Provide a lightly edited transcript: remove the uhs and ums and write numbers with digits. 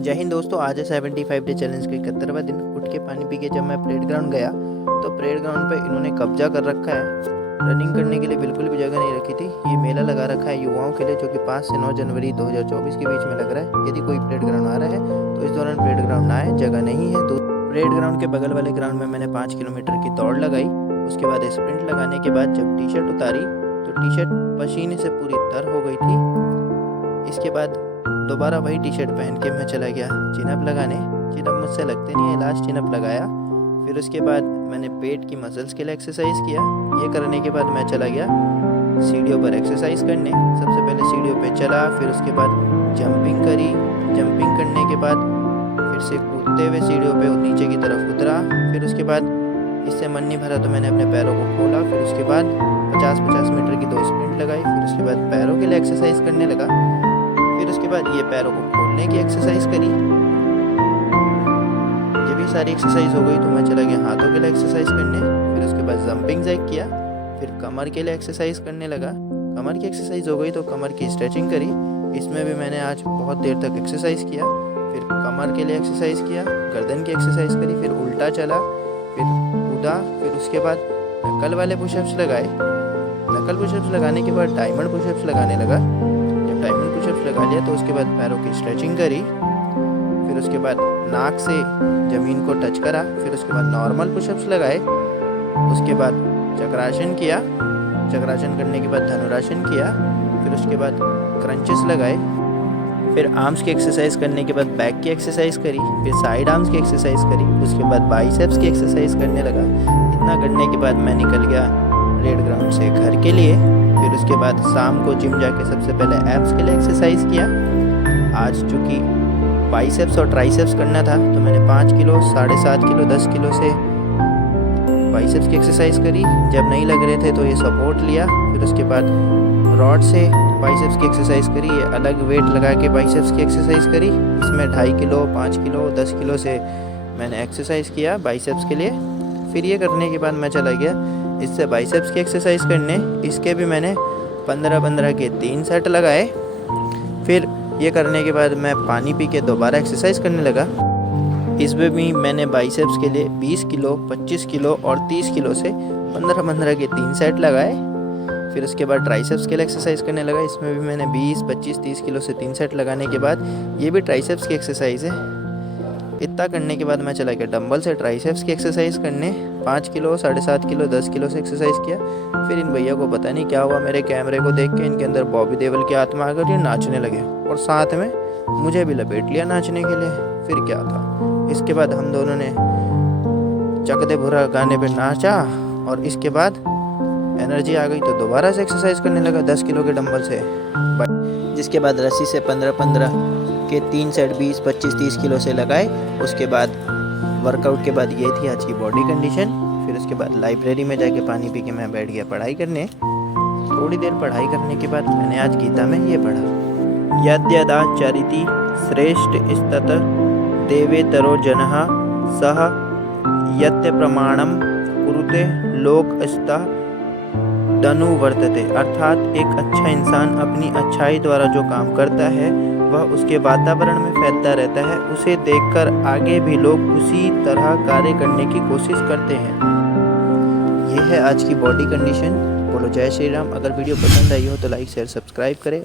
जय हिंद दोस्तों, आज है 75 डे चैलेंज का 71वां दिन। उठ के पानी पी के जब मैं परेड ग्राउंड गया तो परेड ग्राउंड पे इन्होंने कब्जा कर रखा है। रनिंग करने के लिए बिल्कुल भी जगह नहीं रखी थी। ये मेला लगा रखा है युवाओं के लिए, जो कि 5 से 9 जनवरी 2024 के बीच में लग रहा है। यदि कोई परेड ग्राउंड आ रहा है तो इस दौरान परेड ग्राउंड ना आए, जगह नहीं है। तो परेड ग्राउंड के बगल वाले ग्राउंड में मैंने 5 किलोमीटर की दौड़ लगाई। उसके बाद स्प्रिंट लगाने के बाद जब टी शर्ट उतारी तो टी शर्ट पसीने से पूरी तर हो गई थी। इसके बाद दोबारा वही टी शर्ट पहन के मैं चला गया चिनअप लगाने। चिनअप मुझसे लगते नहीं है, लास्ट चिनअप लगाया। फिर उसके बाद मैंने पेट की मसल्स के लिए एक्सरसाइज किया। ये करने के बाद मैं चला गया सीढ़ियों पर एक्सरसाइज करने। सबसे पहले सीढ़ियों पे चला, फिर उसके बाद जंपिंग करी। जंपिंग करने के बाद फिर से कूदते हुए सीढ़ियों पे नीचे की तरफ उतरा। फिर उसके बाद इससे मन नहीं भरा तो मैंने अपने पैरों को खोला। फिर उसके बाद 50-50 मीटर की 2 स्प्रिंट लगाई। फिर उसके बाद पैरों के लिए एक्सरसाइज करने लगा। फिर उसके बाद ये पैरों को खोलने की एक्सरसाइज करी। ये भी सारी एक्सरसाइज हो गई तो मैं चला गया हाथों के लिए एक्सरसाइज करने। फिर उसके बाद जंपिंग जैक किया। फिर कमर के लिए एक्सरसाइज करने लगा। कमर की एक्सरसाइज हो गई तो कमर की स्ट्रेचिंग करी। इसमें भी मैंने आज बहुत देर तक एक्सरसाइज किया। फिर कमर के लिए एक्सरसाइज किया, गर्दन की एक्सरसाइज करी, फिर उल्टा चला, फिर कूदा। फिर उसके बाद नकल वाले पुशअप्स लगाए। नकल पुशअप्स लगाने के बाद डायमंड पुशअप्स लगाने लगा। जब डायमंड पुशअप्स लगा लिया तो उसके बाद पैरों की स्ट्रेचिंग करी। फिर उसके बाद नाक से ज़मीन को टच करा। फिर उसके बाद नॉर्मल पुशअप्स लगाए। उसके बाद चक्रासन किया। चक्रासन करने के बाद धनुरासन किया। फिर उसके बाद क्रंचेस लगाए। फिर आर्म्स की एक्सरसाइज करने के बाद बैक की एक्सरसाइज करी। फिर साइड आर्म्स की एक्सरसाइज करी। उसके बाद बाइसेप्स की एक्सरसाइज करने लगा। इतना करने के बाद मैं निकल गया परेड ग्राउंड से घर के लिए। फिर उसके बाद शाम को जिम जाके सबसे पहले एब्स के लिए एक्सरसाइज किया। आज चूँकि बाइसेप्स और ट्राइसेप्स करना था तो मैंने 5 किलो, 7.5 किलो, 10 किलो से बाइसेप्स की एक्सरसाइज करी। जब नहीं लग रहे थे तो ये सपोर्ट लिया। फिर उसके बाद रॉड से बाइसेप्स की एक्सरसाइज करी। ये अलग वेट लगा के बाइसेप्स की एक्सरसाइज करी। इसमें 2.5 किलो, 5 किलो, 10 किलो से मैंने एक्सरसाइज किया बाइसेप्स के लिए। फिर ये करने के बाद मैं चला गया इससे बाइसेप्स की एक्सरसाइज करने। इसके भी मैंने 15-15 के 3 सेट लगाए। फिर ये करने के बाद मैं पानी पी के दोबारा एक्सरसाइज करने लगा। इसमें भी मैंने बाइसेप्स के लिए 20 किलो, 25 किलो और 30 किलो से 15-15 के 3 सेट लगाए। फिर उसके बाद ट्राइसेप्स के लिए एक्सरसाइज करने लगा। इसमें भी मैंने 20, 25, 30 किलो से 3 सेट लगाने के बाद ये भी ट्राइसेप्स की एक्सरसाइज है। इतना करने के बाद मैं चला गया डंबल से ट्राइसेप्स की एक्सरसाइज करने। 5 किलो, 7.5 किलो, 10 किलो से एक्सरसाइज किया। फिर इन भैया को पता नहीं क्या हुआ, मेरे कैमरे को देख के इनके अंदर बॉबी देओल की आत्मा आ गई। नाचने लगे और साथ में मुझे भी लपेट लिया नाचने के लिए। फिर क्या था, इसके बाद हम दोनों ने चक दे भुरा गाने पे नाचा और इसके बाद एनर्जी आ गई तो दोबारा से एक्सरसाइज करने लगा 10 किलो के डंबल से। जिसके बाद रस्सी से 15-15 के 3 सेट 20, 25, 30 किलो से लगाए। उसके बाद वर्कआउट के बाद ये थी आज की बॉडी कंडीशन। फिर उसके बाद लाइब्रेरी में जाके पानी पी के मैं बैठ गया पढ़ाई करने। थोड़ी देर पढ़ाई करने के बाद मैंने आज गीता में ये पढ़ा, यद्यदा चरिति श्रेष्ठ स्तत देवेतरो जनः सह यत्य प्रमाणम कुरुते लोकस्तः दनु वर्तते। अर्थात एक अच्छा इंसान अपनी अच्छाई द्वारा जो काम करता है वह उसके वातावरण में फैलता रहता है। उसे देखकर आगे भी लोग उसी तरह कार्य करने की कोशिश करते हैं। यह है आज की बॉडी कंडीशन। बोलो जय श्री राम। अगर वीडियो पसंद आई हो तो लाइक, शेयर, सब्सक्राइब करें।